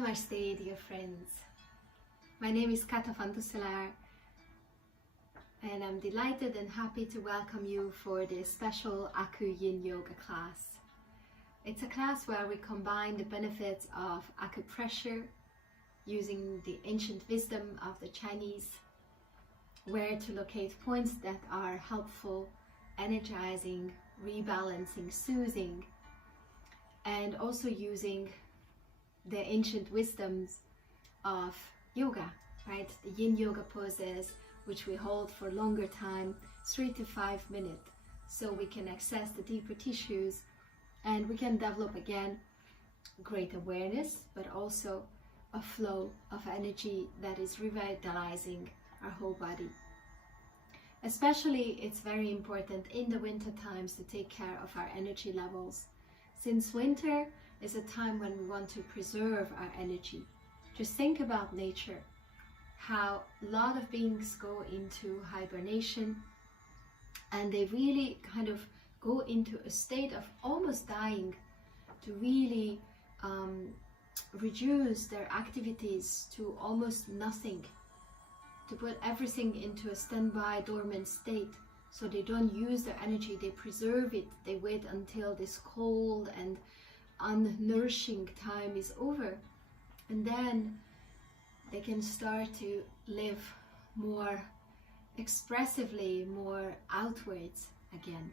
Namaste, dear friends. My name is Kata Van Doesselaar, and I'm delighted and happy to welcome you for this special Acu-yin yoga class. It's a class where we combine the benefits of acupressure using the ancient wisdom of the Chinese, where to locate points that are helpful, energizing, rebalancing, soothing, and also using the ancient wisdoms of yoga, right? The yin yoga poses, which we hold for longer time, 3 to 5 minutes, so we can access the deeper tissues and we can develop again great awareness, but also a flow of energy that is revitalizing our whole body. Especially, it's very important in the winter times to take care of our energy levels, since winter is a time when we want to preserve our energy. Just think about nature, how a lot of beings go into hibernation and they really kind of go into a state of almost dying to really reduce their activities to almost nothing, to put everything into a standby dormant state, so they don't use their energy, they preserve it, they wait until this cold and unnourishing time is over, and then they can start to live more expressively, more outwards again.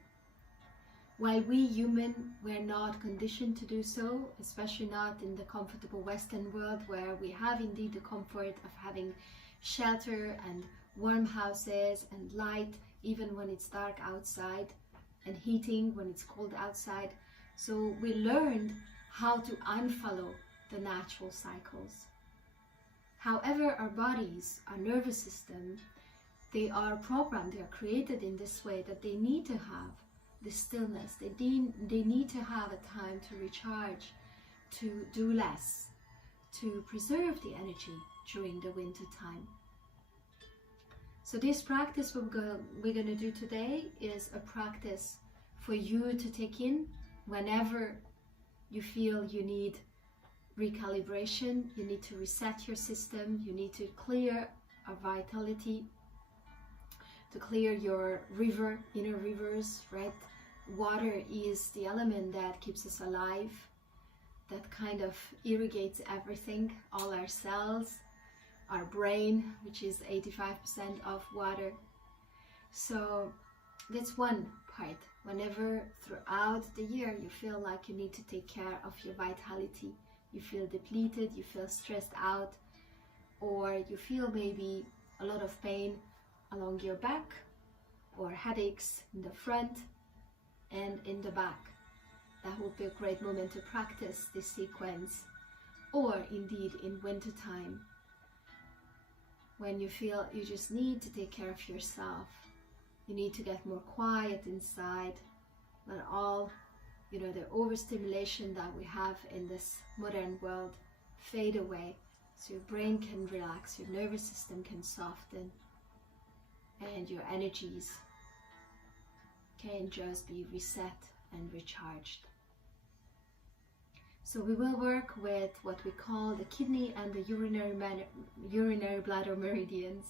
While we human, we're not conditioned to do so, especially not in the comfortable Western world, where we have indeed the comfort of having shelter and warm houses and light even when it's dark outside, and heating when it's cold outside. So we learned how to unfollow the natural cycles. However, our bodies, our nervous system, they are programmed, they are created in this way that they need to have the stillness. They need to have a time to recharge, to do less, to preserve the energy during the winter time. So this practice we're going to do today is a practice for you to take in whenever you feel you need recalibration, you need to reset your system, you need to clear a vitality, to clear your inner rivers, right? Water is the element that keeps us alive, that kind of irrigates everything, all our cells, our brain, which is 85% of water. So that's one part. Whenever throughout the year you feel like you need to take care of your vitality, you feel depleted, you feel stressed out, or you feel maybe a lot of pain along your back, or headaches in the front and in the back, that would be a great moment to practice this sequence. Or indeed in winter time, when you feel you just need to take care of yourself, you need to get more quiet inside, let all, the overstimulation that we have in this modern world fade away, so your brain can relax, your nervous system can soften, and your energies can just be reset and recharged. So we will work with what we call the kidney and the urinary bladder meridians.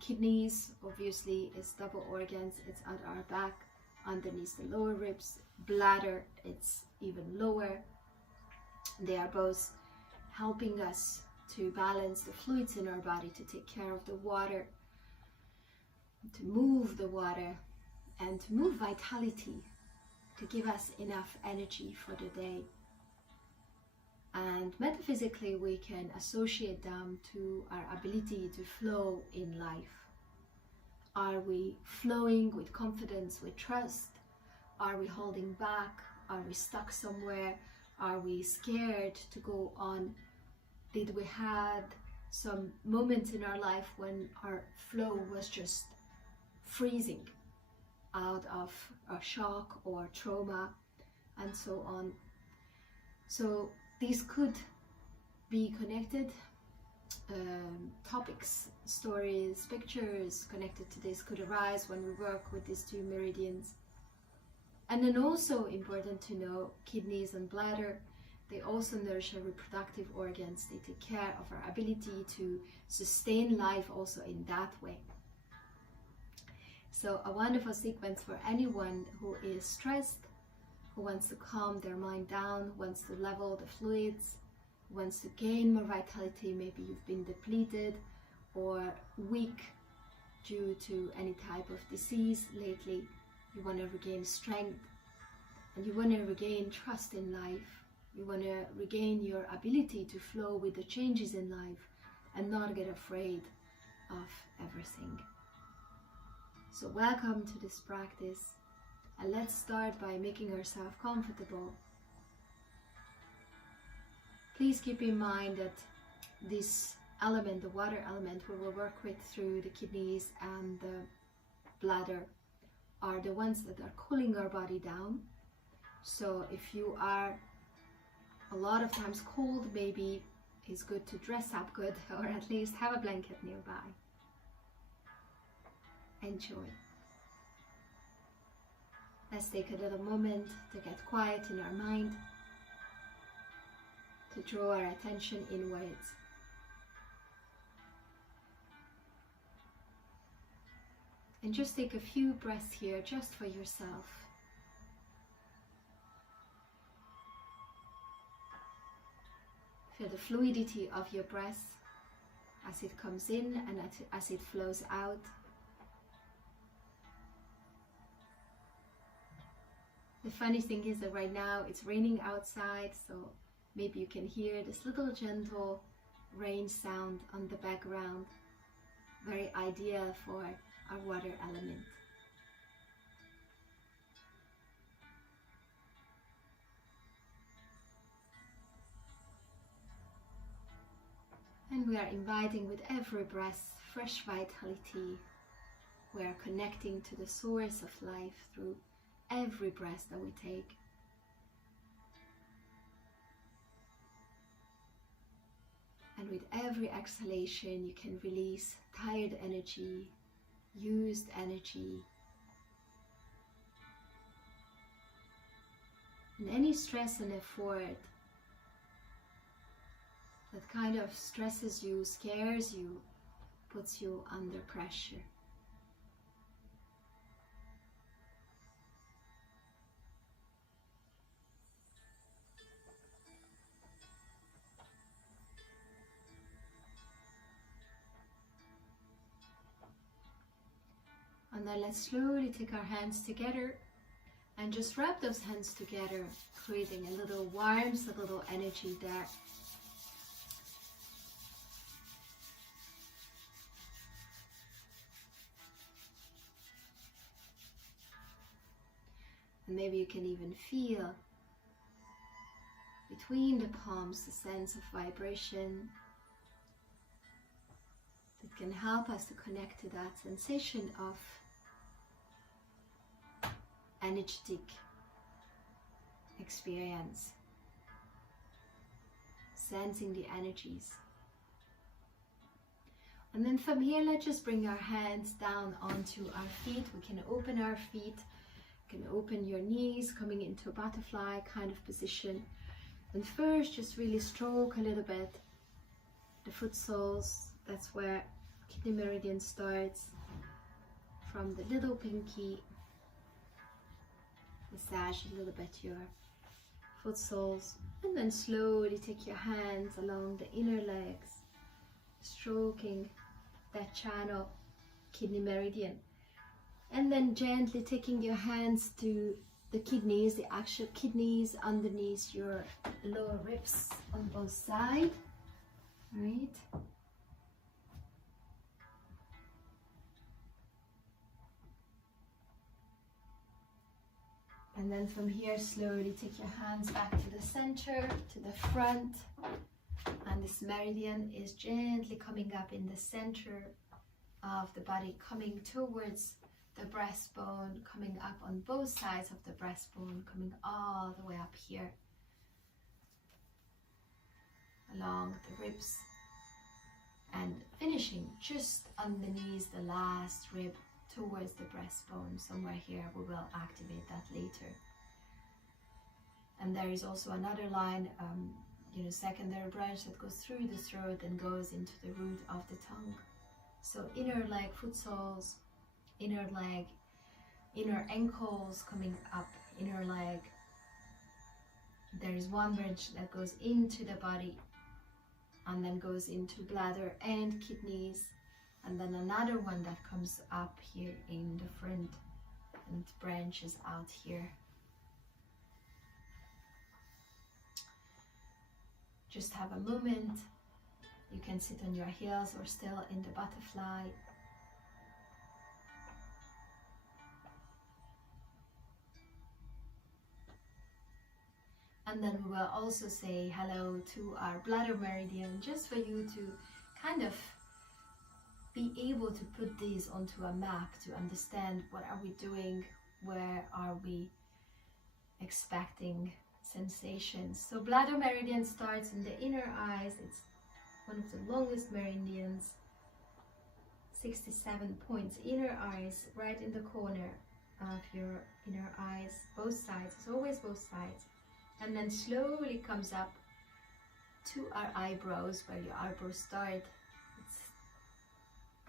Kidneys obviously is double organs, it's at our back, underneath the lower ribs. Bladder, it's even lower. They are both helping us to balance the fluids in our body, to take care of the water, to move the water, and to move vitality, to give us enough energy for the day. And metaphysically, we can associate them to our ability to flow in life. Are we flowing with confidence, with trust? Are we holding back? Are we stuck somewhere? Are we scared to go on? Did we have some moments in our life when our flow was just freezing out of a shock or trauma, and so on? So these could be connected topics, stories, pictures connected to this could arise when we work with these two meridians. And then also important to know, kidneys and bladder, They also nourish our reproductive organs. They take care of our ability to sustain life also in that way. So a wonderful sequence for anyone who is stressed, who wants to calm their mind down, wants to level the fluids, wants to gain more vitality. Maybe you've been depleted or weak due to any type of disease lately. You want to regain strength, and you want to regain trust in life. You want to regain your ability to flow with the changes in life and not get afraid of everything. So welcome to this practice, and let's start by making ourselves comfortable. Please keep in mind that this element, the water element, we will work with through the kidneys and the bladder, are the ones that are cooling our body down. So if you are a lot of times cold, maybe it's good to dress up good, or at least have a blanket nearby. Enjoy. Let's take a little moment to get quiet in our mind, to draw our attention inwards. And just take a few breaths here just for yourself. Feel the fluidity of your breath as it comes in and as it flows out. The funny thing is that right now it's raining outside, so maybe you can hear this little gentle rain sound on the background. Very ideal for our water element. And we are inviting with every breath fresh vitality. We are connecting to the source of life through every breath that we take. And with every exhalation, you can release tired energy, used energy, and any stress and effort that kind of stresses you, scares you, puts you under pressure. And then let's slowly take our hands together and just wrap those hands together, creating a little warmth, a little energy there. And maybe you can even feel between the palms the sense of vibration that can help us to connect to that sensation of energetic experience, sensing the energies. And then from here, let's just bring our hands down onto our feet. We can open our feet, you can open your knees, coming into a butterfly kind of position. And first, just really stroke a little bit the foot soles. That's where kidney meridian starts, from the little pinky. Massage a little bit your foot soles, and then slowly take your hands along the inner legs, stroking that channel, kidney meridian, and then gently taking your hands to the kidneys, the actual kidneys underneath your lower ribs on both sides, right? And then from here, slowly take your hands back to the center, to the front. And this meridian is gently coming up in the center of the body, coming towards the breastbone, coming up on both sides of the breastbone, coming all the way up here, along the ribs, and finishing just underneath the last rib, towards the breastbone, somewhere here. We will activate that later. And there is also another line, secondary branch that goes through the throat and goes into the root of the tongue. So inner leg, foot soles, inner leg, inner ankles coming up, inner leg. There is one branch that goes into the body and then goes into bladder and kidneys, and then another one that comes up here in the front and branches out here. Just have a moment. You can sit on your heels or still in the butterfly. And then we will also say hello to our bladder meridian, just for you to kind of be able to put these onto a map to understand what are we doing, where are we expecting sensations. So bladder meridian starts in the inner eyes. It's one of the longest meridians, 67 points. Inner eyes, right in the corner of your inner eyes, both sides. It's always both sides. And then slowly comes up to our eyebrows, where your eyebrows start. It's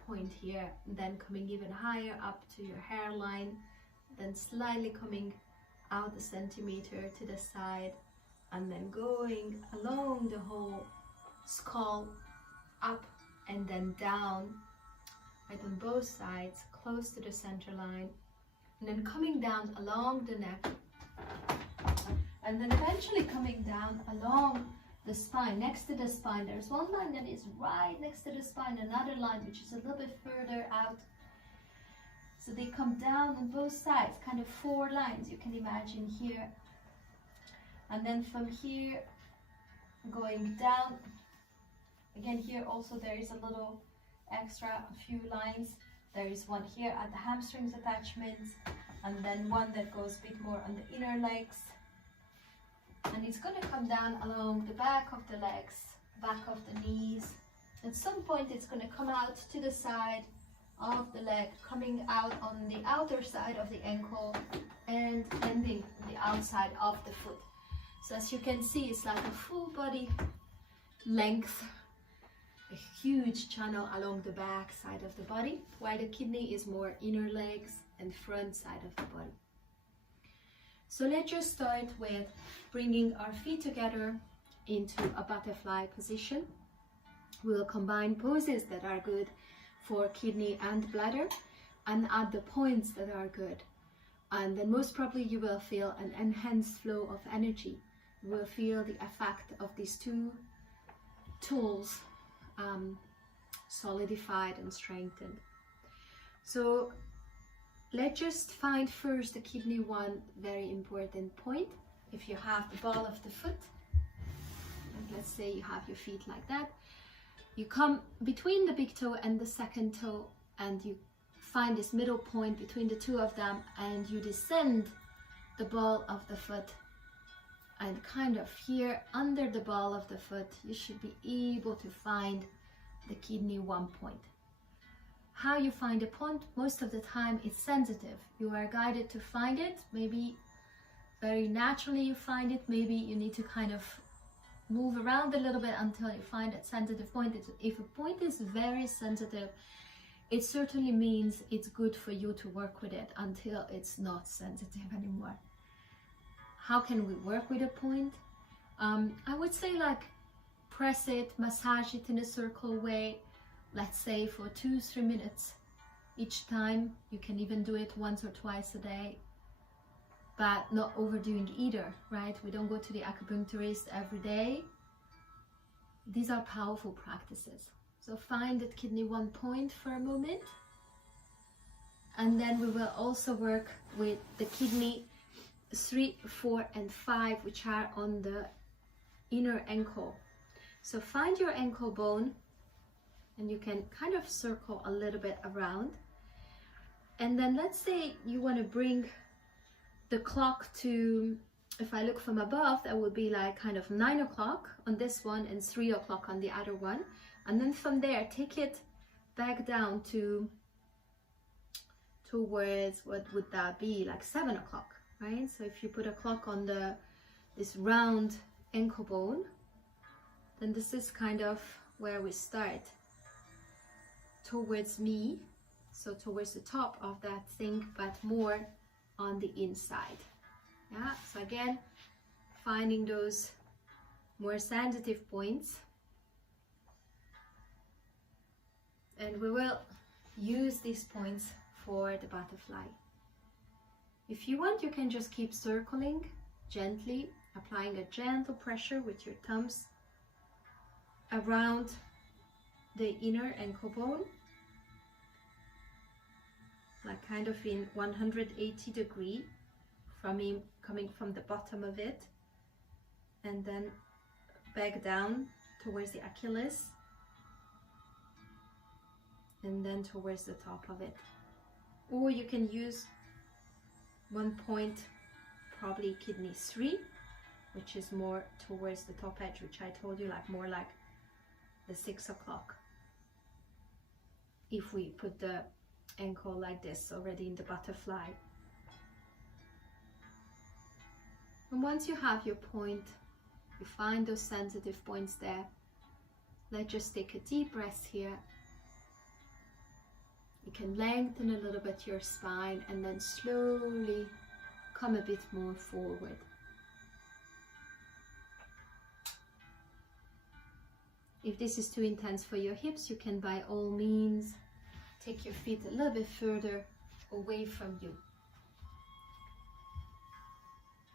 point here, and then coming even higher up to your hairline, then slightly coming out a centimeter to the side, and then going along the whole skull, up and then down, right on both sides, close to the center line, and then coming down along the neck, and then eventually coming down along the spine. Next to the spine, there's one line that is right next to the spine, another line which is a little bit further out. So they come down on both sides, kind of 4 lines you can imagine here. And then from here, going down, again here also there is a little extra, a few lines. There is one here at the hamstrings attachments, and then one that goes a bit more on the inner legs. And it's going to come down along the back of the legs, back of the knees. At some point it's going to come out to the side of the leg, coming out on the outer side of the ankle and ending the outside of the foot. So as you can see, it's like a full body length, a huge channel along the back side of the body, while the kidney is more inner legs and front side of the body. So let's just start with bringing our feet together into a butterfly position. We'll combine poses that are good for kidney and bladder, and add the points that are good. And then most probably you will feel an enhanced flow of energy. You will feel the effect of these 2 tools solidified and strengthened. So let's just find first the kidney one very important point. If you have the ball of the foot, and let's say you have your feet like that, you come between the big toe and the second toe, and you find this middle point between the 2 of them, and you descend the ball of the foot, and kind of here under the ball of the foot you should be able to find the kidney 1 point. How you find a point, most of the time it's sensitive. You are guided to find it, maybe very naturally you find it, maybe you need to kind of move around a little bit until you find that sensitive point. If a point is very sensitive, it certainly means it's good for you to work with it until it's not sensitive anymore. How can we work with a point? I would say like press it, massage it in a circle way, let's say for 2-3 minutes each time. You can even do it once or twice a day, but not overdoing either, right? We don't go to the acupuncturist every day. These are powerful practices. So find that kidney 1 point for a moment. And then we will also work with the kidney 3, 4, and 5, which are on the inner ankle. So find your ankle bone, and you can kind of circle a little bit around. And then let's say you want to bring the clock to, if I look from above, that would be like kind of 9 o'clock on this one and 3 o'clock on the other one. And then from there, take it back down to towards, what would that be, like 7 o'clock, right? So if you put a clock on the this round ankle bone, then this is kind of where we start, towards me, so towards the top of that thing, but more on the inside. Yeah, so again, finding those more sensitive points, and we will use these points for the butterfly. If you want, you can just keep circling gently, applying a gentle pressure with your thumbs around the inner ankle bone, like kind of in 180 degree coming from the bottom of it, and then back down towards the Achilles, and then towards the top of it. Or you can use one point, probably kidney 3, which is more towards the top edge, which I told you, like more like the 6 o'clock. If we put the ankle like this already in the butterfly. And once you have your point, you find those sensitive points there, let's just take a deep breath here. You can lengthen a little bit your spine and then slowly come a bit more forward. If this is too intense for your hips, you can by all means take your feet a little bit further away from you.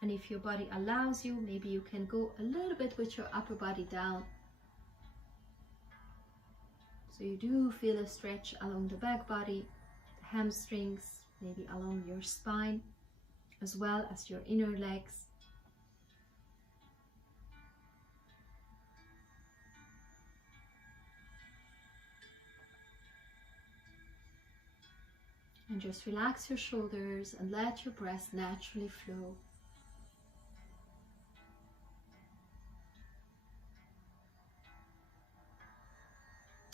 And if your body allows you, maybe you can go a little bit with your upper body down. So you do feel a stretch along the back body, the hamstrings, maybe along your spine, as well as your inner legs. And just relax your shoulders and let your breath naturally flow.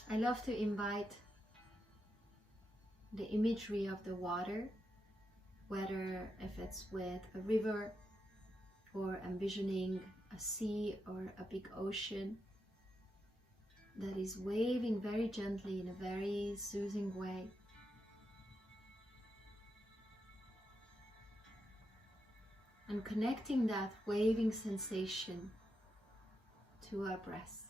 I love to invite the imagery of the water, whether if it's with a river or envisioning a sea or a big ocean that is waving very gently in a very soothing way. And connecting that waving sensation to our breath.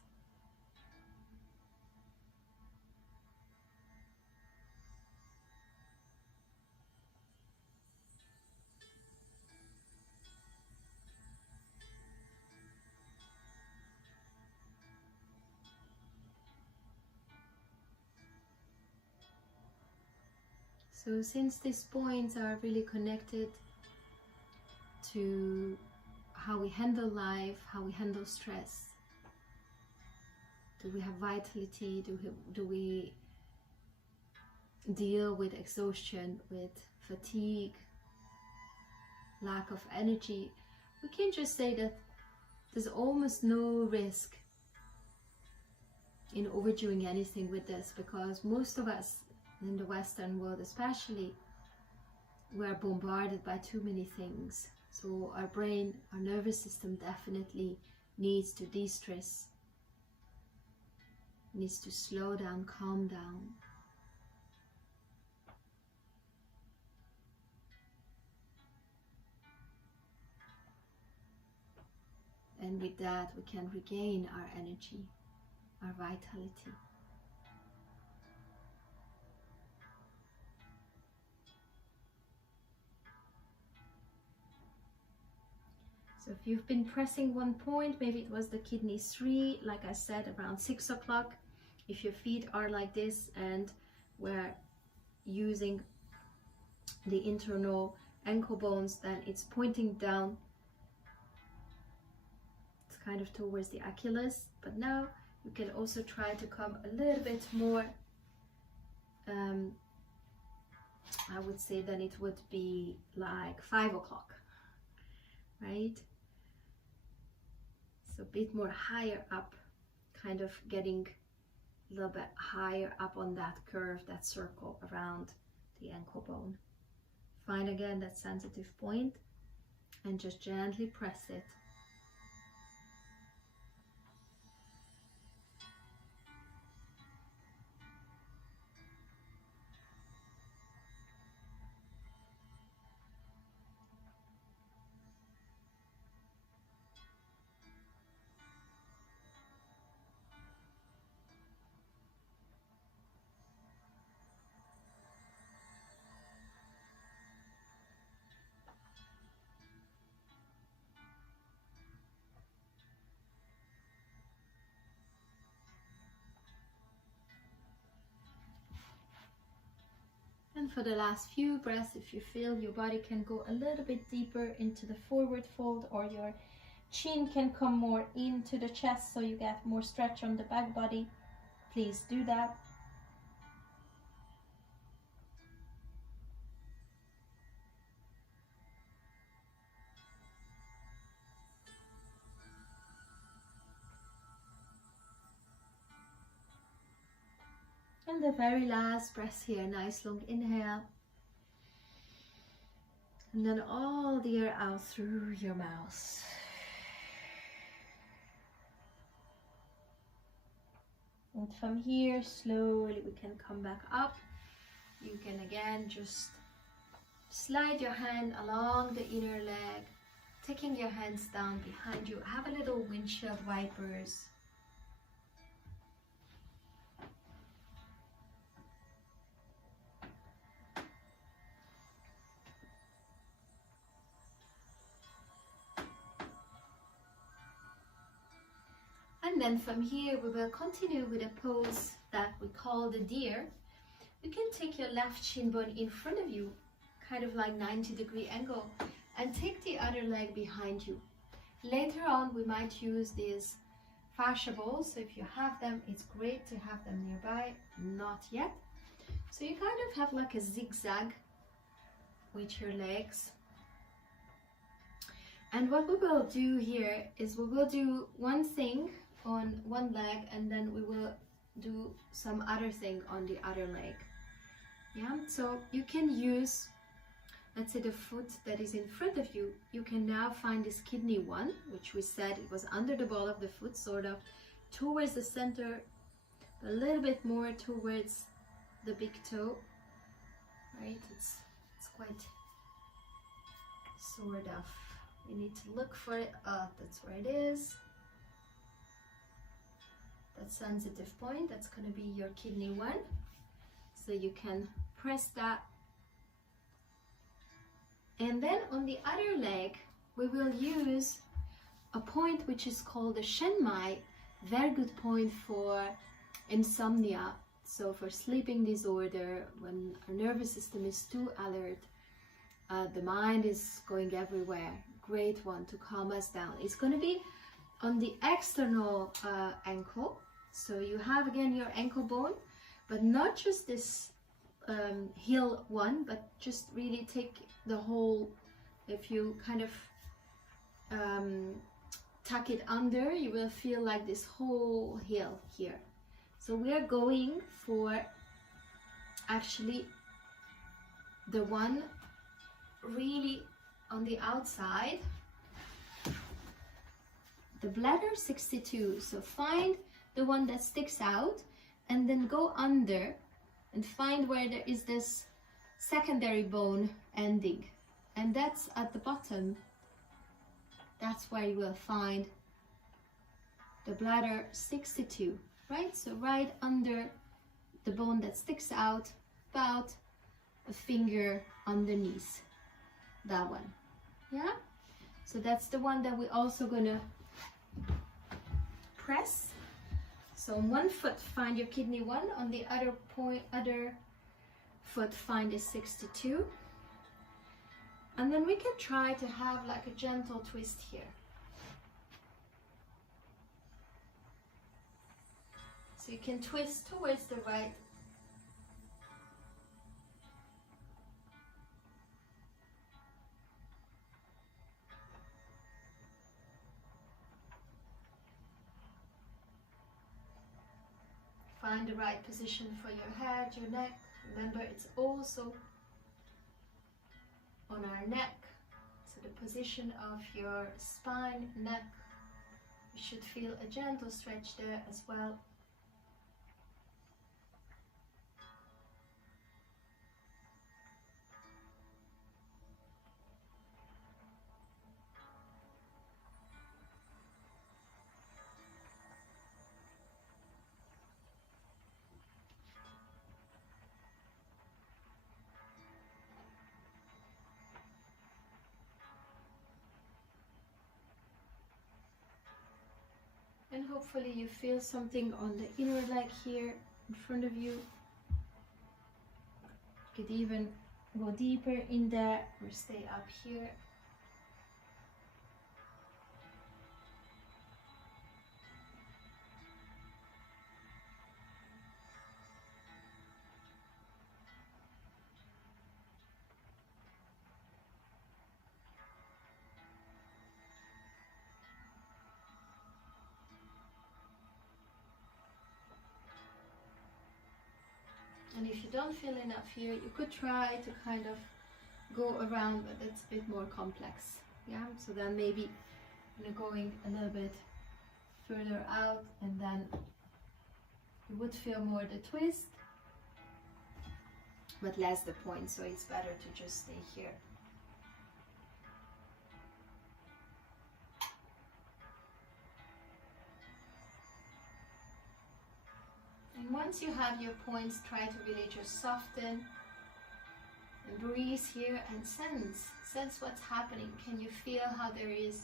So since these points are really connected to how we handle life, how we handle stress, do we have vitality, do we deal with exhaustion, with fatigue, lack of energy, we can just say that there's almost no risk in overdoing anything with this, because most of us in the Western world especially, we are bombarded by too many things. So our brain, our nervous system definitely needs to de-stress, needs to slow down, calm down. And with that we can regain our energy, our vitality. So if you've been pressing one point, maybe it was the kidney 3, like I said, around 6 o'clock. If your feet are like this and we're using the internal ankle bones, then it's pointing down. It's kind of towards the Achilles. But now you can also try to come a little bit more, I would say then it would be like 5 o'clock, right? So a bit more higher up, kind of getting a little bit higher up on that curve, that circle around the ankle bone. Find again that sensitive point and just gently press it And for the last few breaths, if you feel your body can go a little bit deeper into the forward fold, or your chin can come more into the chest so you get more stretch on the back body, please do that. And the very last breath here, nice long inhale. And then all the air out through your mouth. And from here, slowly we can come back up. You can again just slide your hand along the inner leg, taking your hands down behind you. Have a little windshield wipers. And then from here we will continue with a pose that we call the deer. You can take your left shin bone in front of you, kind of like 90-degree angle, and take the other leg behind you. Later on we might use these fascia balls, so if you have them, it's great to have them nearby. Not yet. So you kind of have like a zigzag with your legs. And what we will do here is we will do one thing on one leg, and then we will do some other thing on the other leg. Yeah, so you can use, let's say, the foot that is in front of you. You can now find this kidney one, which we said it was under the ball of the foot, sort of towards the center, a little bit more towards the big toe, right? It's quite sort of, you need to look for it. That's where it is. That sensitive point, that's going to be your kidney one. So you can press that. And then on the other leg, we will use a point which is called the Shenmai. Very good point for insomnia. So for sleeping disorder, when our nervous system is too alert, the mind is going everywhere. Great one to calm us down. It's going to be on the external ankle. So you have again your ankle bone, but not just this heel one, but just really take the whole. If you kind of tuck it under, you will feel like this whole heel here. So we are going for actually the one really on the outside, the bladder 62. So find the one that sticks out and then go under and find where there is this secondary bone ending, and that's at the bottom. That's where you will find the bladder 62, right? So right under the bone that sticks out, about a finger underneath that one. Yeah, so that's the one that we're also gonna press. So on one foot find your kidney one, on the other foot find a 62, and then we can try to have like a gentle twist here. So you can twist towards the right. Find the right position for your head, your neck. Remember, it's also on our neck. So the position of your spine, neck, you should feel a gentle stretch there as well. And hopefully you feel something on the inner leg here in front of you. You could even go deeper in there or stay up here. And if you don't feel enough here, you could try to kind of go around, but it's a bit more complex. Yeah, so then maybe going a little bit further out, and then you would feel more the twist, but less the point, so it's better to just stay here. And once you have your points, try to really just soften and breathe here and sense what's happening. Can you feel how there is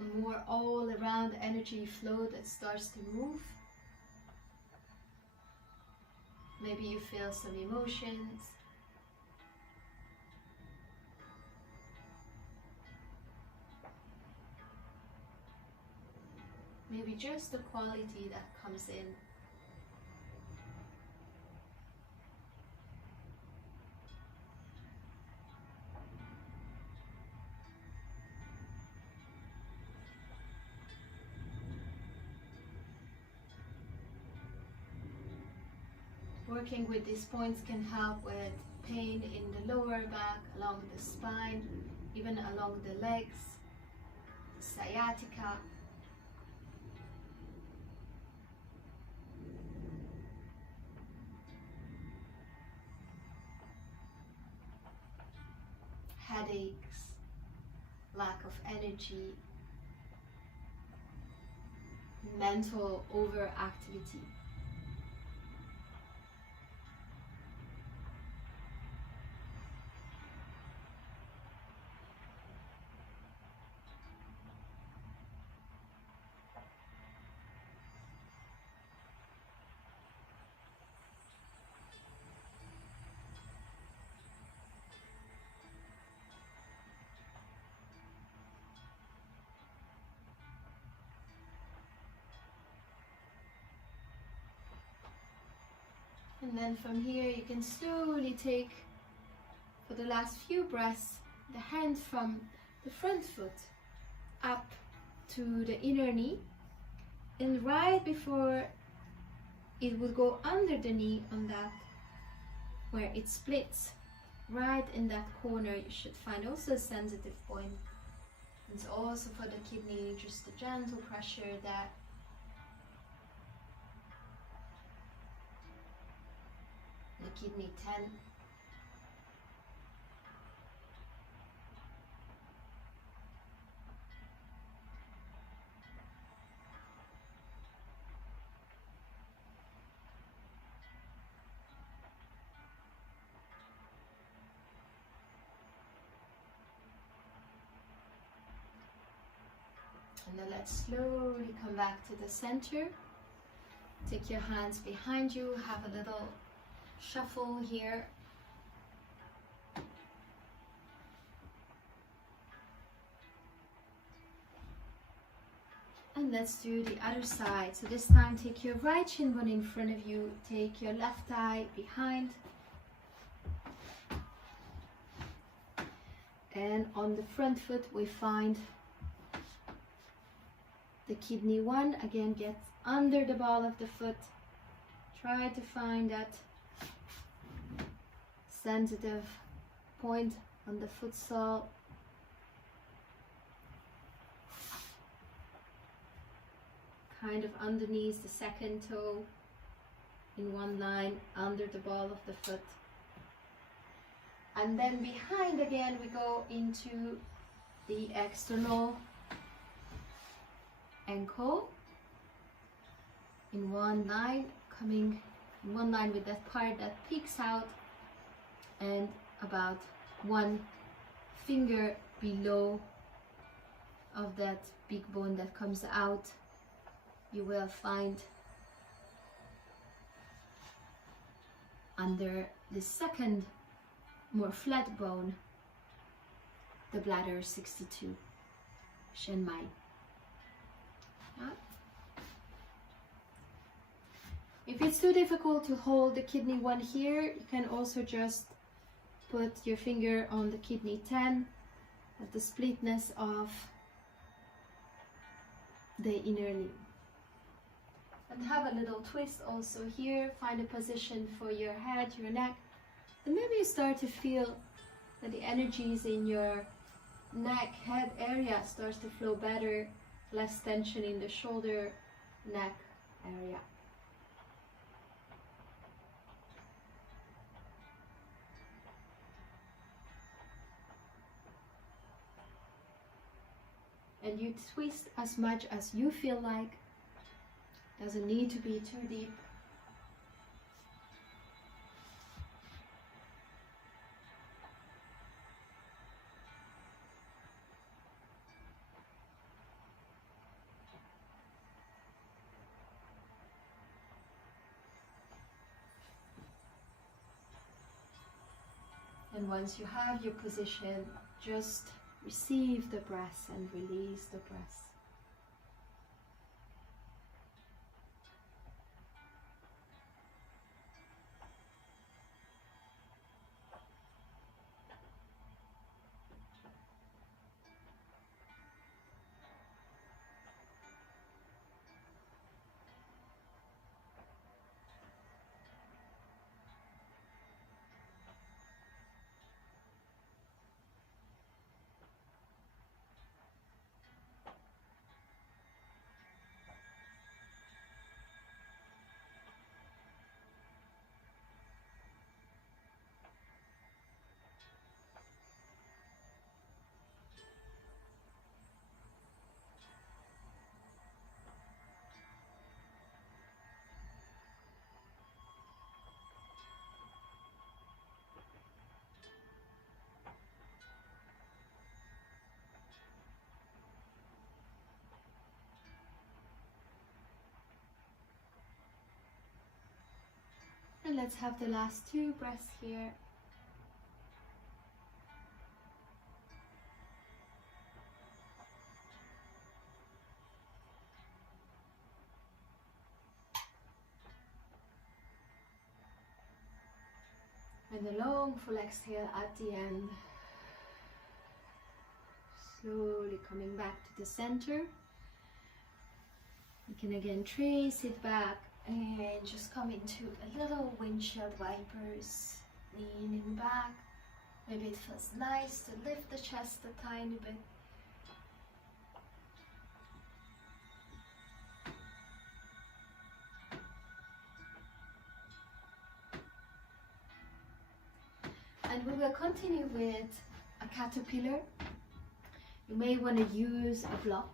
a more all around energy flow that starts to move? Maybe you feel some emotions. Maybe just the quality that comes in. Working with these points can help with pain in the lower back, along the spine, even along the legs, sciatica. Headaches, lack of energy, mental overactivity. And then from here you can slowly take, for the last few breaths, the hand from the front foot up to the inner knee, and right before it would go under the knee, on that where it splits, right in that corner, you should find also a sensitive point. It's also for the kidney, just a gentle pressure there. The kidney 10. And then let's slowly come back to the center. Take your hands behind you, have a little shuffle here. And let's do the other side. So this time take your right shin bone in front of you, take your left thigh behind. And on the front foot we find the kidney 1. Again, get under the ball of the foot. Try to find that sensitive point on the foot sole. Kind of underneath the second toe, in one line under the ball of the foot. And then behind again we go into the external ankle in one line, coming in one line with that part that peeks out, and about one finger below of that big bone that comes out, you will find under the second, more flat bone, the bladder 62, Shen Mai. If it's too difficult to hold the kidney 1 here, you can also just put your finger on the kidney 10 at the splitness of the inner limb. And have a little twist also here. Find a position for your head, your neck. And maybe you start to feel that the energies in your neck, head area starts to flow better. Less tension in the shoulder, neck area. And you twist as much as you feel like. Doesn't need to be too deep. And once you have your position, just receive the breath and release the breath. And let's have the last 2 breaths here. And a long full exhale at the end. Slowly coming back to the center. You can again trace it back and just come into a little windshield wipers, leaning back. Maybe it feels nice to lift the chest a tiny bit. And we will continue with a caterpillar. You may want to use a block.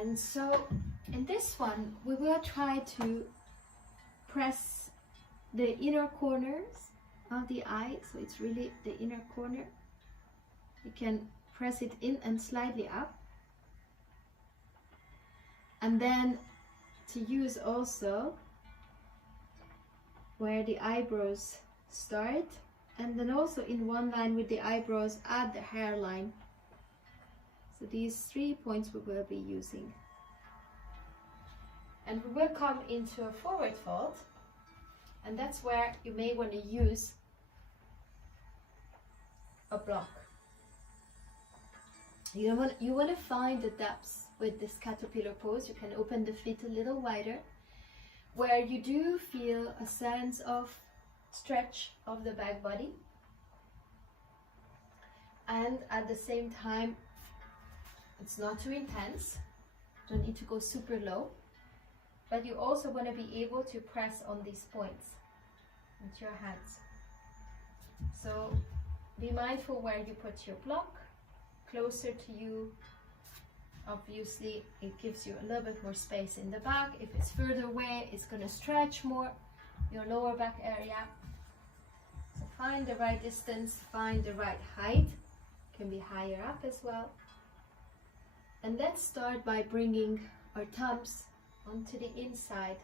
And so in this one, we will try to press the inner corners of the eye. So it's really the inner corner. You can press it in and slightly up. And then to use also where the eyebrows start. And then also in one line with the eyebrows at the hairline. So these 3 points we will be using. And we will come into a forward fold. And that's where you may want to use a block. You want to find the depths with this caterpillar pose. You can open the feet a little wider, where you do feel a sense of stretch of the back body. And at the same time, it's not too intense. Don't need to go super low. But you also want to be able to press on these points with your hands. So be mindful where you put your block. Closer to you, obviously it gives you a little bit more space in the back. If it's further away, it's going to stretch more your lower back area. So find the right distance, find the right height. Can be higher up as well. And let's start by bringing our thumbs onto the inside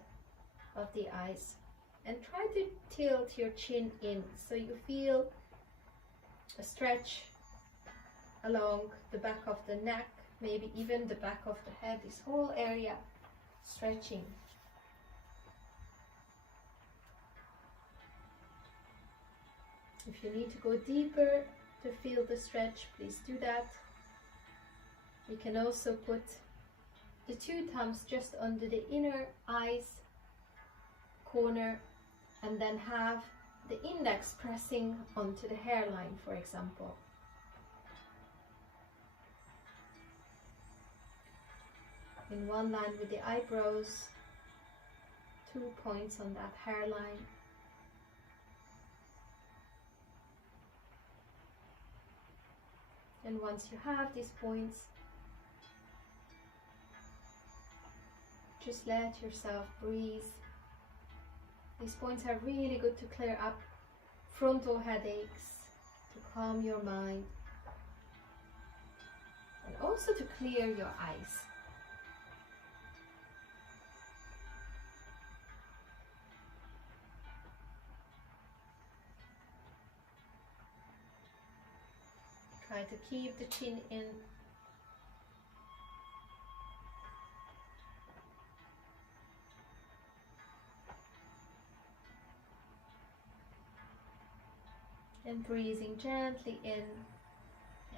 of the eyes. And try to tilt your chin in so you feel a stretch along the back of the neck, maybe even the back of the head, this whole area stretching. If you need to go deeper to feel the stretch, please do that. You can also put the two thumbs just under the inner eyes corner and then have the index pressing onto the hairline, for example. In one line with the eyebrows, 2 points on that hairline. And once you have these points, just let yourself breathe. These points are really good to clear up frontal headaches, to calm your mind, and also to clear your eyes. Try to keep the chin in. And breathing gently in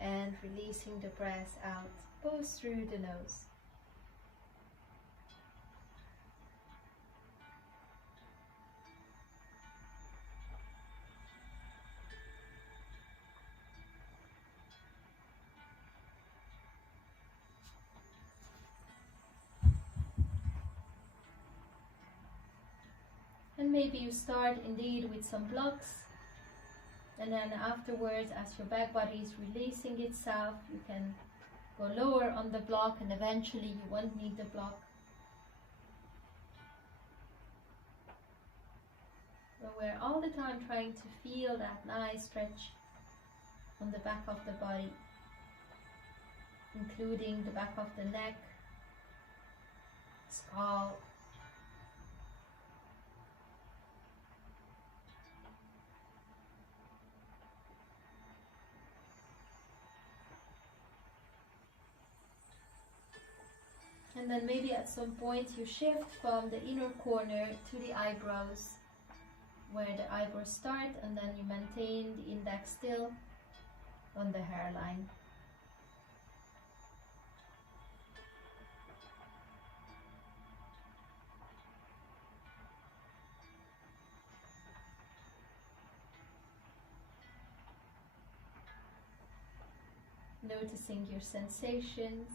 and releasing the breath out, both through the nose. And maybe you start indeed with some blocks, and then afterwards, as your back body is releasing itself, you can go lower on the block, and eventually you won't need the block. But we're all the time trying to feel that nice stretch on the back of the body, including the back of the neck, scalp, and then maybe at some point you shift from the inner corner to the eyebrows, where the eyebrows start, and then you maintain the index still on the hairline. Noticing your sensations.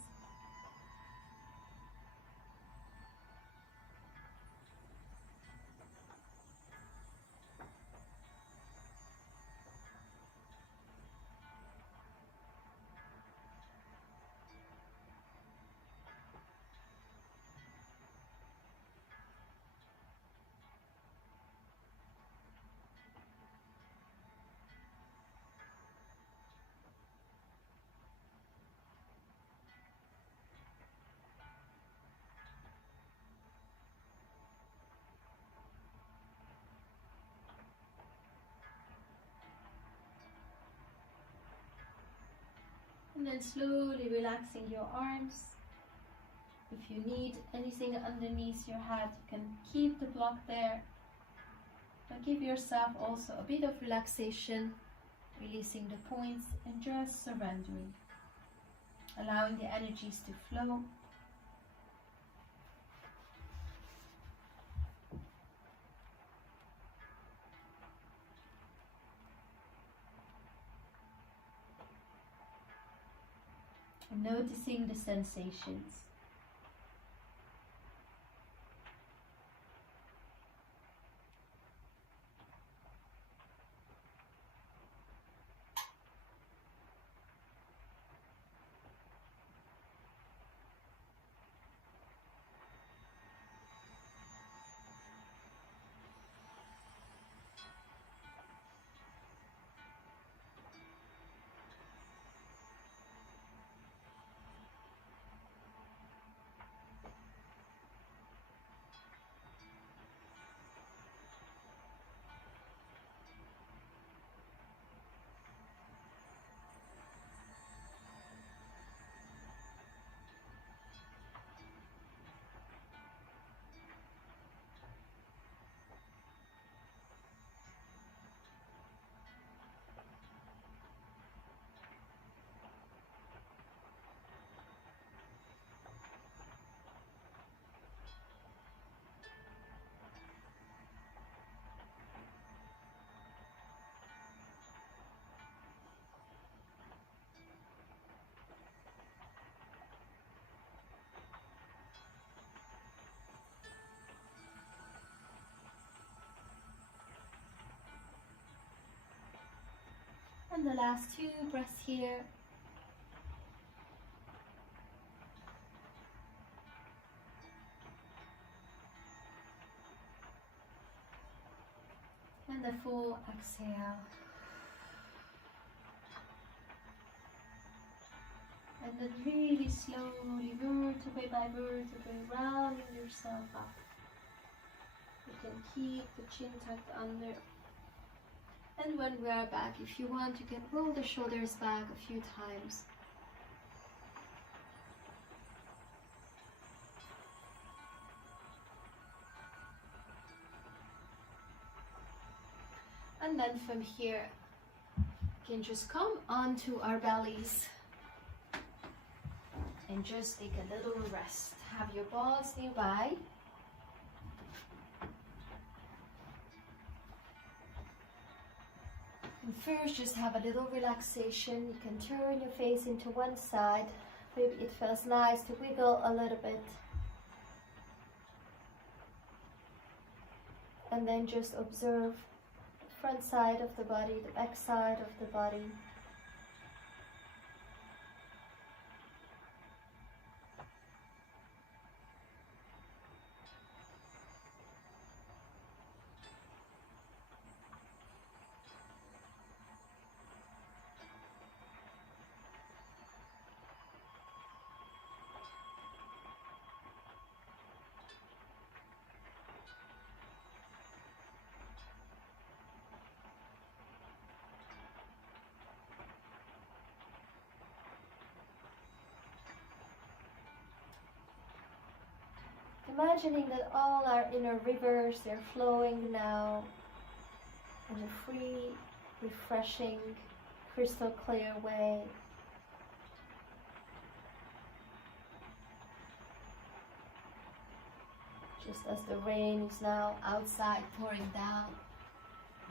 And then slowly relaxing your arms. If you need anything underneath your head, you can keep the block there. But give yourself also a bit of relaxation, releasing the points and just surrendering, allowing the energies to flow. And noticing the sensations. And the last 2 breaths here. And the full exhale. And then really slowly, vertebrae by vertebrae, rounding yourself up. You can keep the chin tucked under. And when we are back, if you want, you can roll the shoulders back a few times. And then from here, you can just come onto our bellies and just take a little rest. Have your balls nearby. And first, just have a little relaxation. You can turn your face into one side. Maybe it feels nice to wiggle a little bit. And then just observe the front side of the body, the back side of the body. Imagining that all our inner rivers, they're flowing now in a free, refreshing, crystal clear way. Just as the rain is now outside pouring down.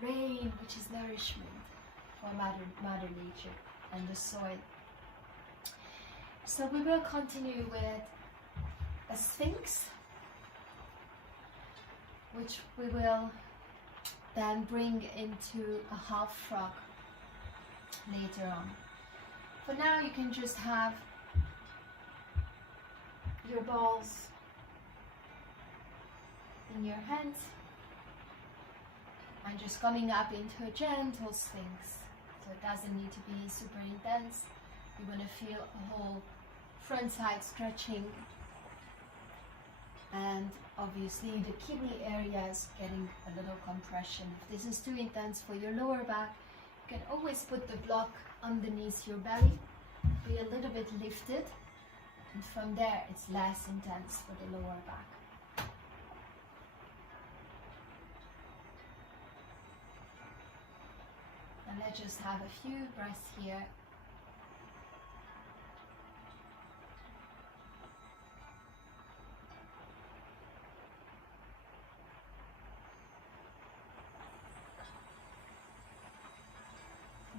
Rain, which is nourishment for Mother Nature and the soil. So we will continue with a Sphinx, which we will then bring into a half frog later on. For now, you can just have your balls in your hands and just coming up into a gentle Sphinx. So it doesn't need to be super intense. You want to feel a whole front side stretching, and obviously the kidney area is getting a little compression. If this is too intense for your lower back, you can always put the block underneath your belly, be a little bit lifted, and from there it's less intense for the lower back. And let's just have a few breaths here.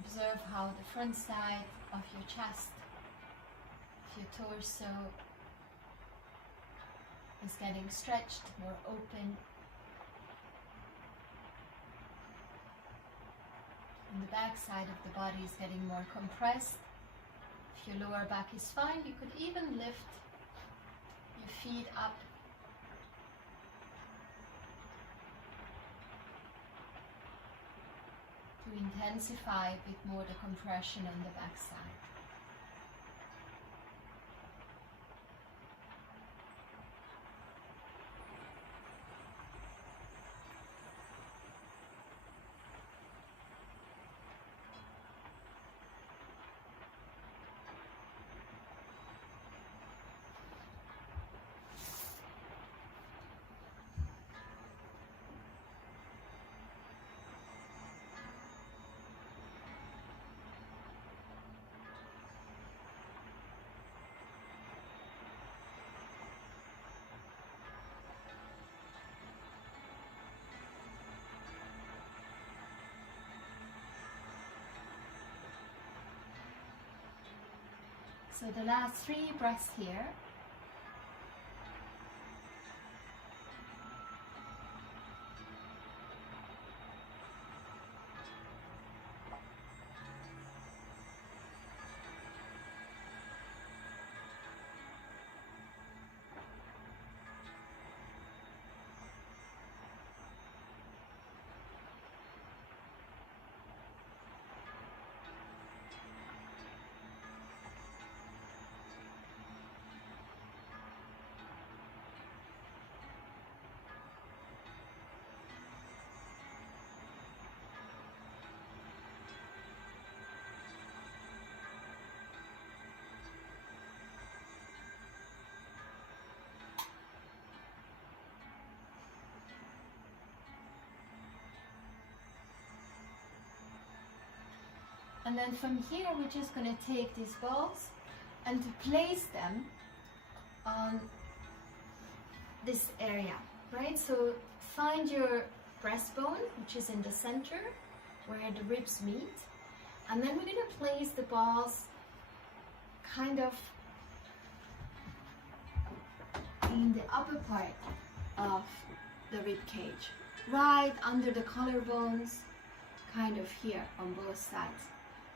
Observe how the front side of your chest, of your torso, is getting stretched, more open. And the back side of the body is getting more compressed. If your lower back is fine, you could even lift your feet up. To intensify a bit more the compression on the back side. So the last 3 breaths here. And then from here, we're just going to take these balls and to place them on this area, right? So find your breastbone, which is in the center where the ribs meet. And then we're going to place the balls kind of in the upper part of the rib cage, right under the collarbones, kind of here on both sides.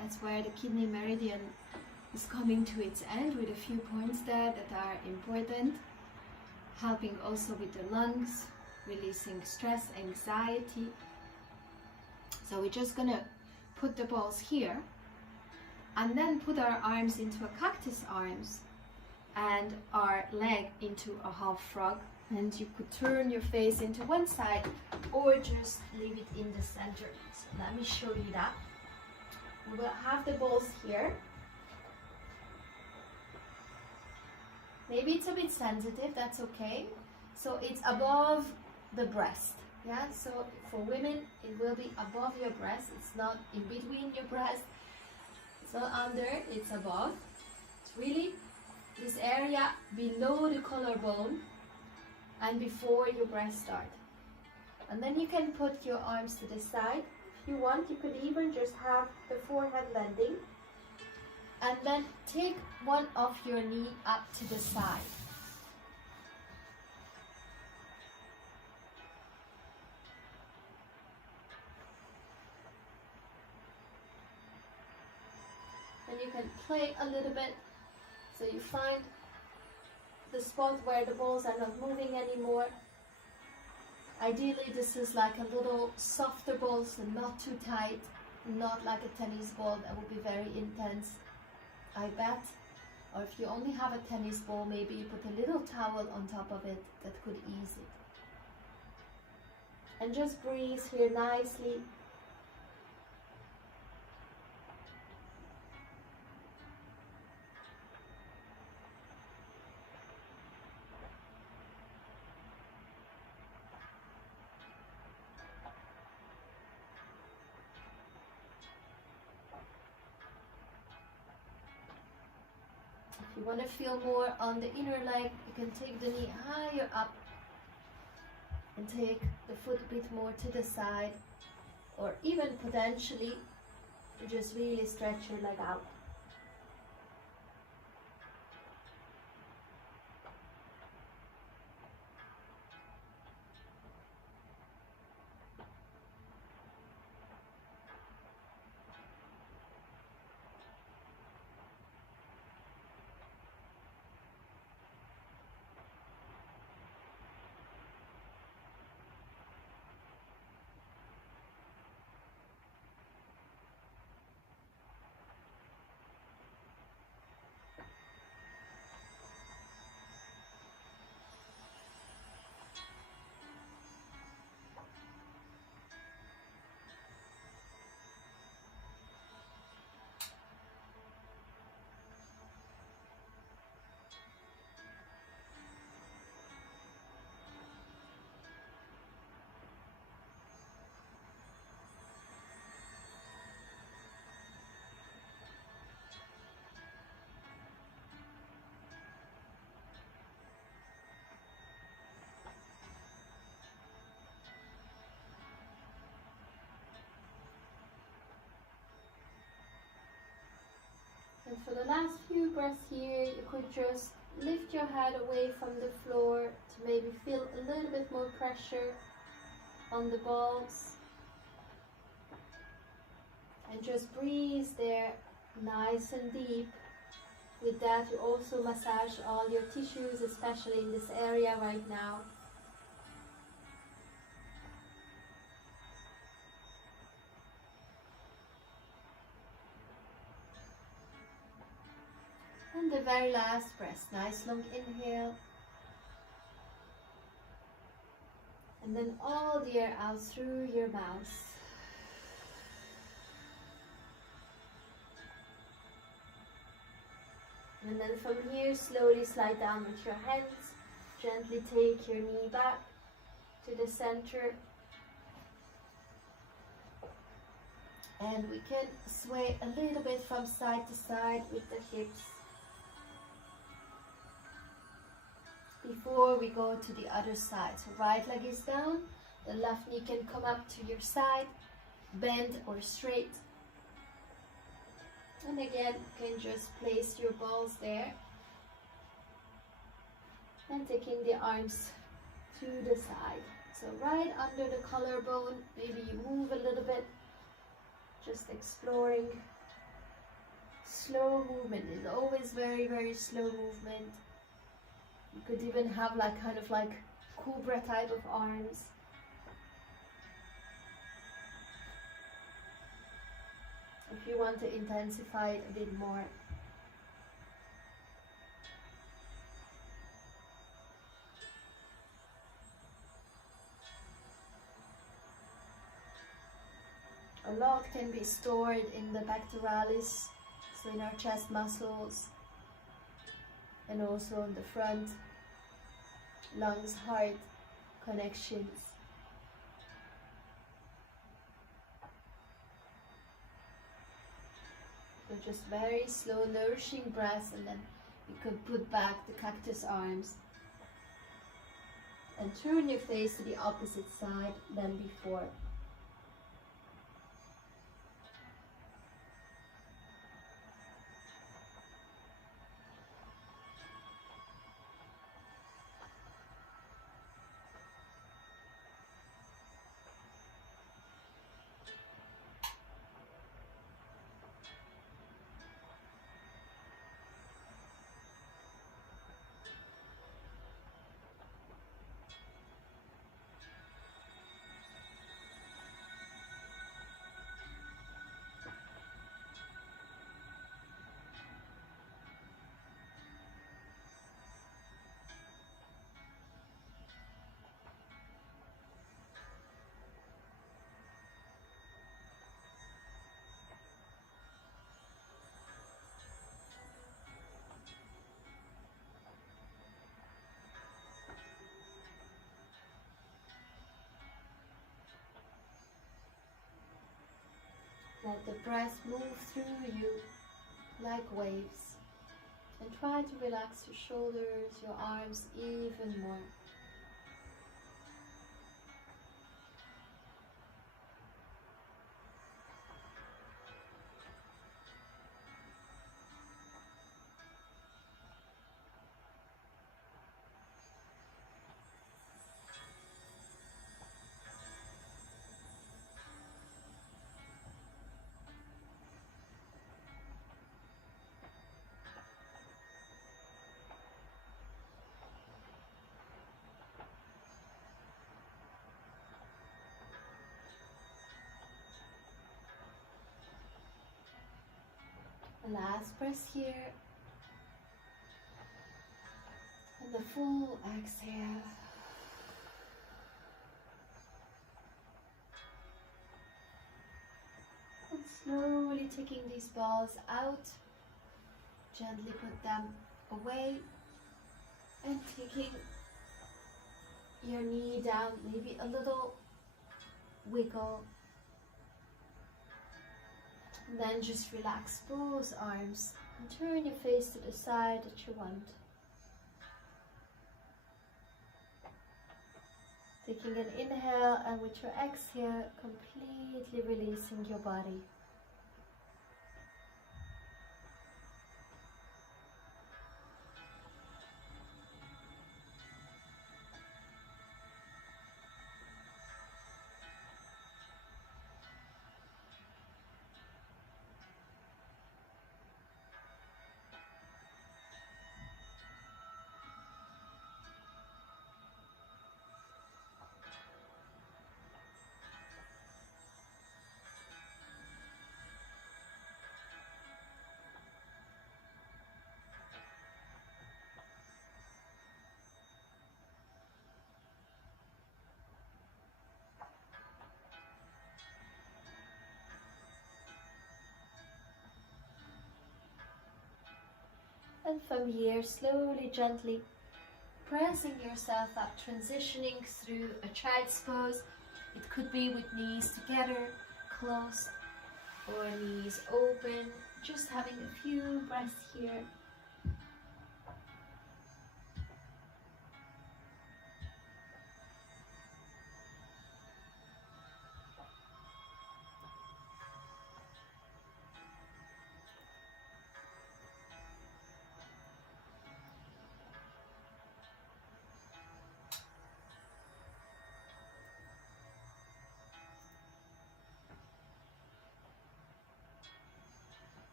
That's where the kidney meridian is coming to its end, with a few points there that are important, helping also with the lungs, releasing stress, anxiety. So we're just gonna put the balls here and then put our arms into a cactus arms and our leg into a half frog. And you could turn your face into one side or just leave it in the center. So let me show you that. We will have the balls here. Maybe it's a bit sensitive, that's okay. So it's above the breast, yeah? So for women, it will be above your breast. It's not in between your breast. It's not under, it's above. It's really this area below the collarbone and before your breast start. And then you can put your arms to the side. If you want, you could even just have the forehead landing. And then take one of your knee up to the side. And you can play a little bit. So you find the spot where the balls are not moving anymore. Ideally, this is like a little softer ball, so not too tight, not like a tennis ball that would be very intense, I bet. Or if you only have a tennis ball, maybe you put a little towel on top of it that could ease it. And just breathe here nicely. If you want to feel more on the inner leg, you can take the knee higher up and take the foot a bit more to the side, or even potentially just really stretch your leg out. And for the last few breaths here, you could just lift your head away from the floor to maybe feel a little bit more pressure on the balls. And just breathe there nice and deep. With that, you also massage all your tissues, especially in this area right now. And the very last breath, nice long inhale. And then all the air out through your mouth. And then from here, slowly slide down with your hands. Gently take your knee back to the center. And we can sway a little bit from side to side with the hips before we go to the other side. So right leg is down, the left knee can come up to your side, bend or straight. And again, you can just place your balls there and taking the arms to the side. So right under the collarbone, maybe you move a little bit, just exploring. Slow movement is always very, very slow movement. You could even have like kind of like cobra type of arms. If you want to intensify it a bit more. A lot can be stored in the pectoralis, so in our chest muscles, and also in the front, lungs, heart connections. So just very slow, nourishing breaths, and then you could put back the cactus arms and turn your face to the opposite side than before. Let the breath move through you like waves. And try to relax your shoulders, your arms even more. Last breath here, and the full exhale. And slowly taking these balls out, gently put them away, and taking your knee down, maybe a little wiggle. And then just relax both arms and turn your face to the side that you want. Taking an inhale, and with your exhale, completely releasing your body. And from here, slowly, gently pressing yourself up, transitioning through a child's pose. It could be with knees together, close, or knees open, just having a few breaths here.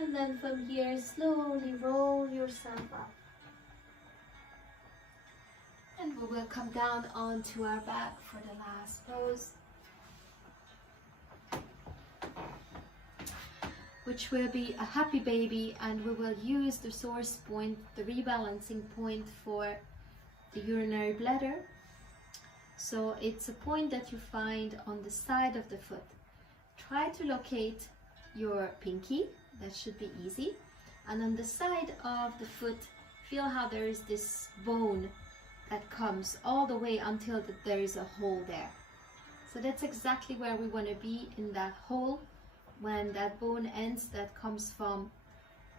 And then from here, slowly roll yourself up. And we will come down onto our back for the last pose, which will be a happy baby, and we will use the source point, the rebalancing point for the urinary bladder. So it's a point that you find on the side of the foot. Try to locate your pinky, that should be easy. And on the side of the foot, feel how there is this bone that comes all the way until there is a hole there. So that's exactly where we want to be, in that hole. When that bone ends, that comes from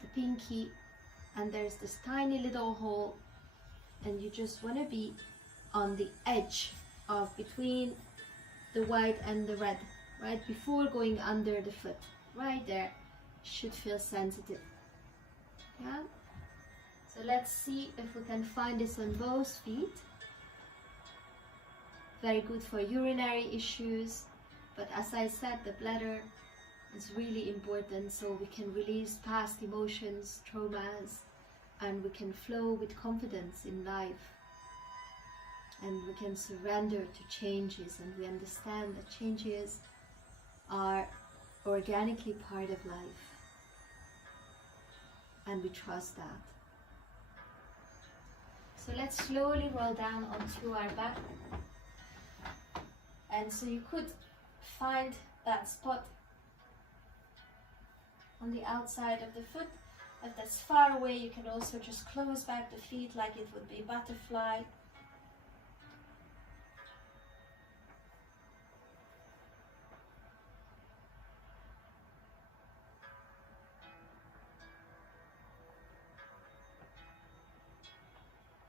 the pinky, and there's this tiny little hole, and you just want to be on the edge of between the white and the red, right before going under the foot. Right there, should feel sensitive. Yeah. So let's see if we can find this on both feet. Very good for urinary issues, but as I said, the bladder is really important, so we can release past emotions, traumas, and we can flow with confidence in life. And we can surrender to changes, and we understand that changes are organically part of life. And we trust that. So let's slowly roll down onto our back. And so you could find that spot on the outside of the foot. If that's far away, you can also just close back the feet like it would be butterfly.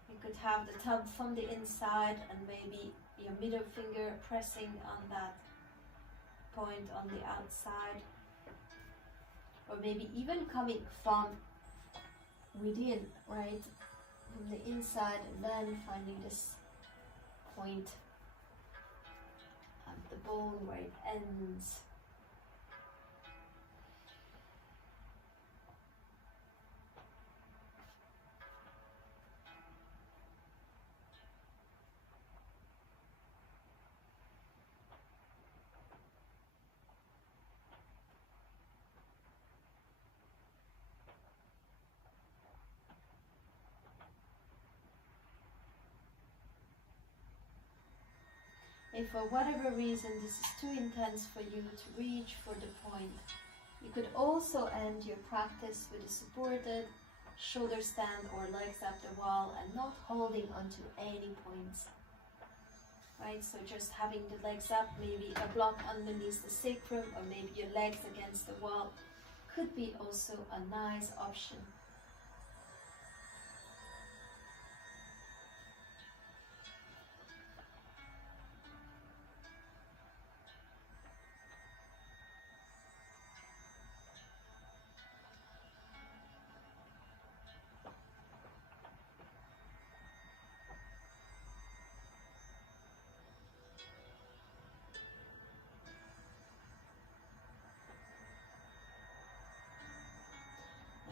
You could have the tub from the inside and maybe your middle finger pressing on that point on the outside. Or maybe even coming from within, right? From the inside, and then finding this point at the bone where it ends. If for whatever reason this is too intense for you to reach for the point, you could also end your practice with a supported shoulder stand or legs up the wall and not holding onto any points. Right, so just having the legs up, maybe a block underneath the sacrum, or maybe your legs against the wall could be also a nice option.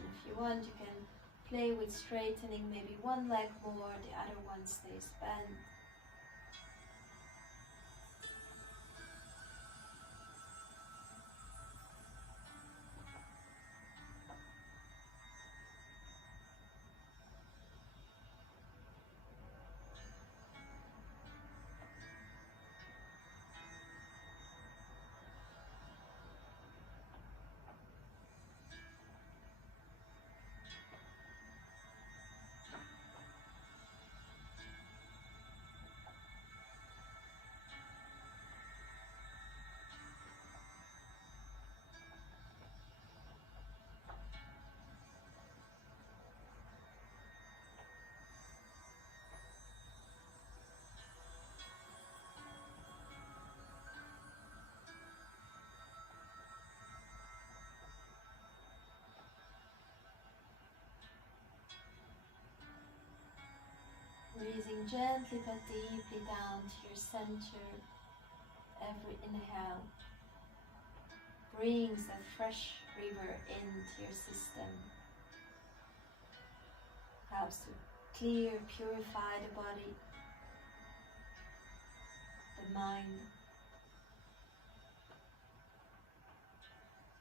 If you want, you can play with straightening maybe one leg more, the other one stays bent. Breathing gently but deeply down to your center. Every inhale brings a fresh river into your system. Helps to clear, purify the body, the mind.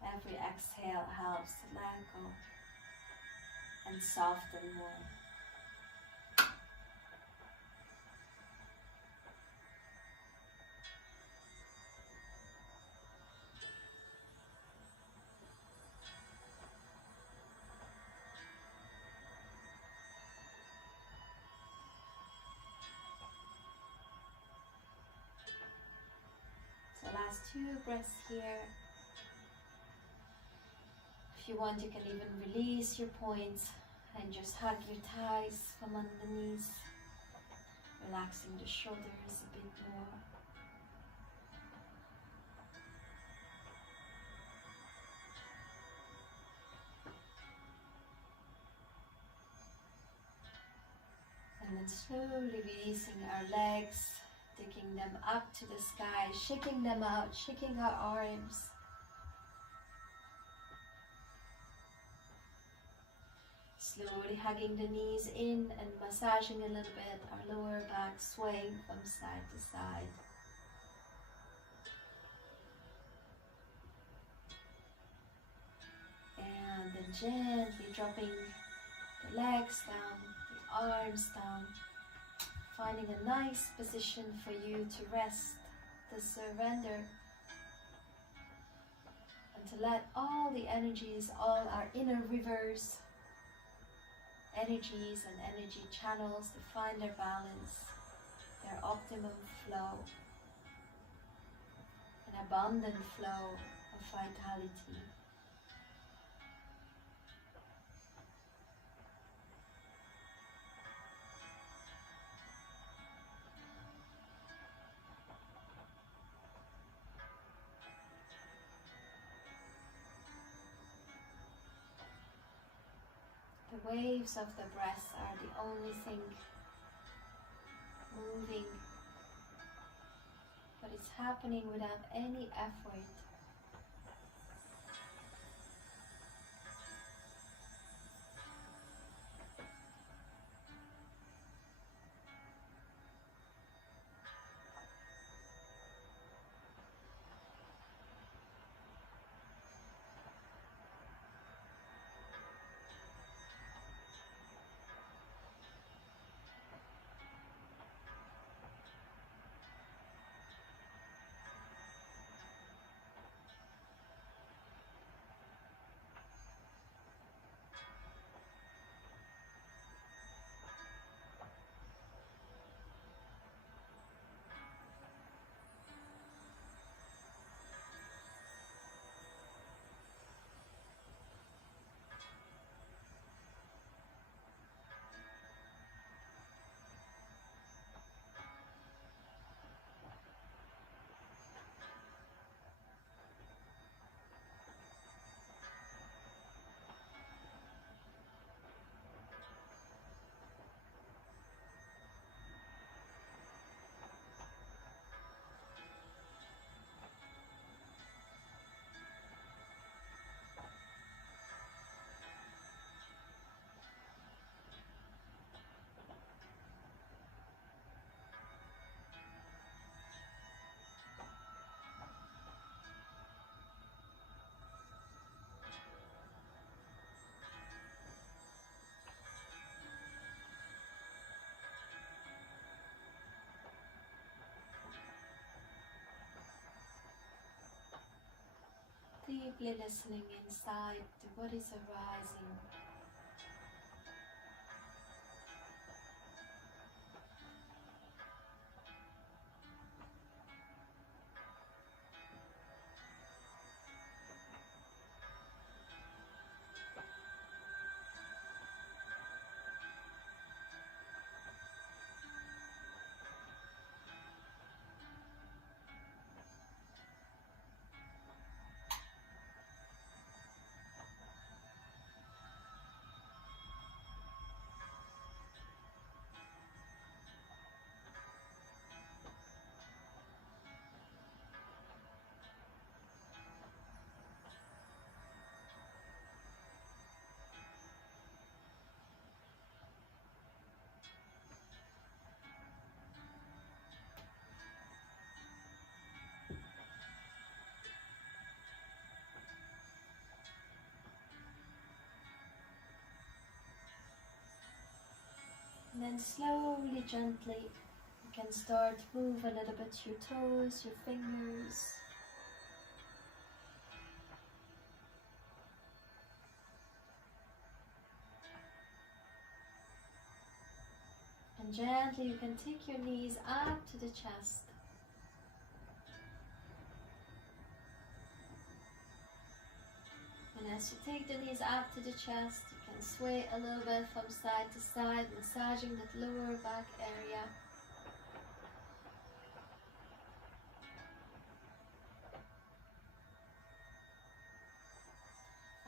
Every exhale helps to let go and soften more. So last 2 breaths here. If you want, you can even release your points and just hug your thighs from underneath, relaxing the shoulders a bit more. And then slowly releasing our legs, taking them up to the sky, shaking them out, shaking our arms. Slowly hugging the knees in and massaging a little bit, our lower back swaying from side to side. And then gently dropping the legs down, the arms down, finding a nice position for you to rest, to surrender, and to let all the energies, all our inner rivers, energies and energy channels to find their balance, their optimum flow, an abundant flow of vitality. The waves of the breath are the only thing moving, but it's happening without any effort. Deeply listening inside to what is arising. And then slowly, gently, you can start to move a little bit your toes, your fingers. And gently you can take your knees up to the chest. And as you take the knees up to the chest, you can sway a little bit from side to side, massaging that lower back area.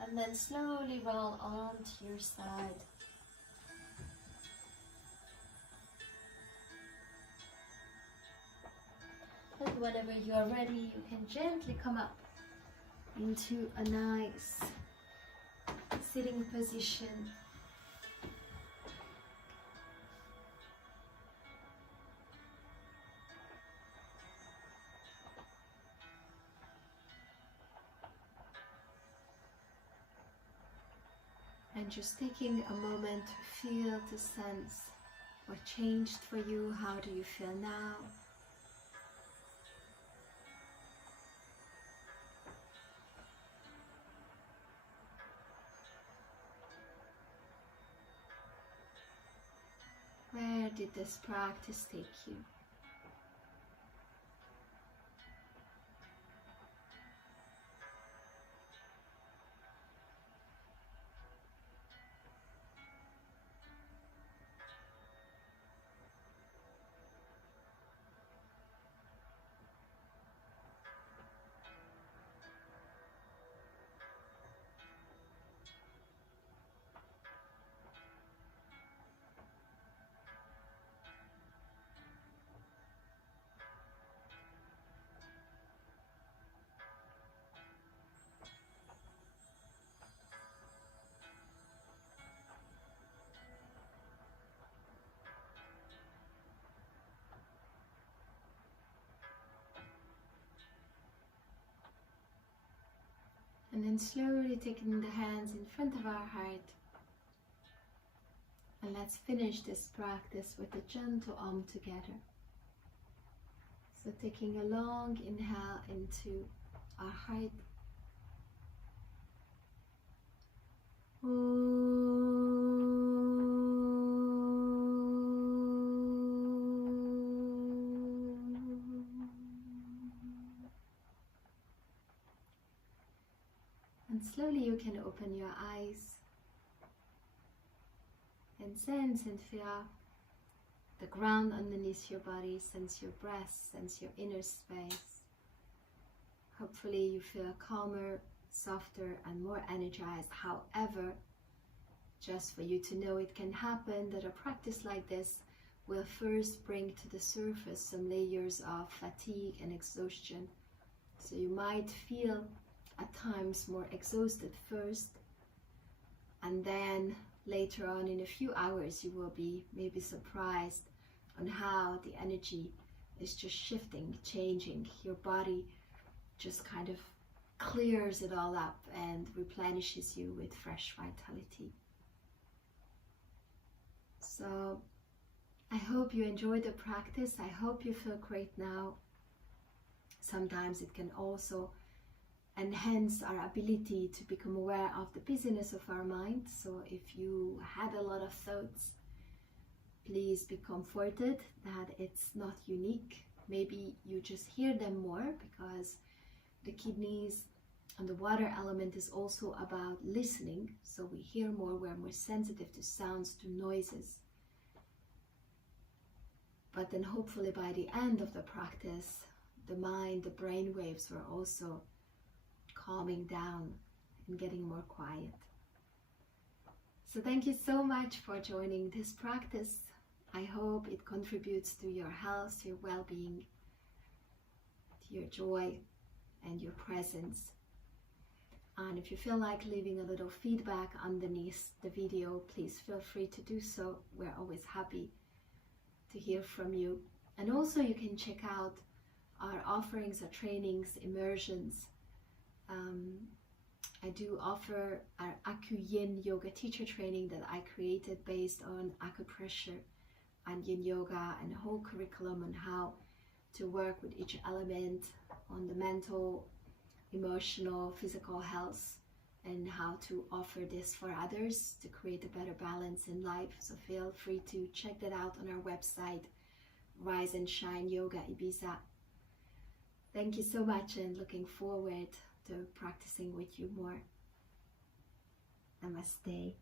And then slowly roll onto your side. And whenever you are ready, you can gently come up into a nice sitting position. And just taking a moment to feel, to sense what changed for you. How do you feel now? Where did this practice take you? And then slowly taking the hands in front of our heart. And let's finish this practice with a gentle together. So taking a long inhale into our heart. And slowly you can open your eyes and sense and feel the ground underneath your body, sense your breath, sense your inner space. Hopefully you feel calmer, softer and more energized. However, just for you to know, it can happen that a practice like this will first bring to the surface some layers of fatigue and exhaustion. So you might feel at times more exhausted first, and then later on in a few hours you will be maybe surprised on how the energy is just shifting, changing. Your body just kind of clears it all up and replenishes you with fresh vitality. So I hope you enjoyed the practice. I hope you feel great now. Sometimes it can also enhance our ability to become aware of the busyness of our mind. So if you had a lot of thoughts, please be comforted that it's not unique. Maybe you just hear them more because the kidneys and the water element is also about listening. So we hear more, we're more sensitive to sounds, to noises. But then hopefully by the end of the practice, the mind, the brain waves were also calming down and getting more quiet. So thank you so much for joining this practice. I hope it contributes to your health, your well-being, to your joy and your presence. And if you feel like leaving a little feedback underneath the video, please feel free to do so. We're always happy to hear from you. And also you can check out our offerings, our trainings, immersions. I do offer our Acu-yin yoga teacher training that I created based on acupressure and yin yoga, and a whole curriculum on how to work with each element on the mental, emotional, physical health, and how to offer this for others to create a better balance in life. So feel free to check that out on our website, Rise and Shine Yoga Ibiza. Thank you so much, and looking forward to practicing with you more. Namaste.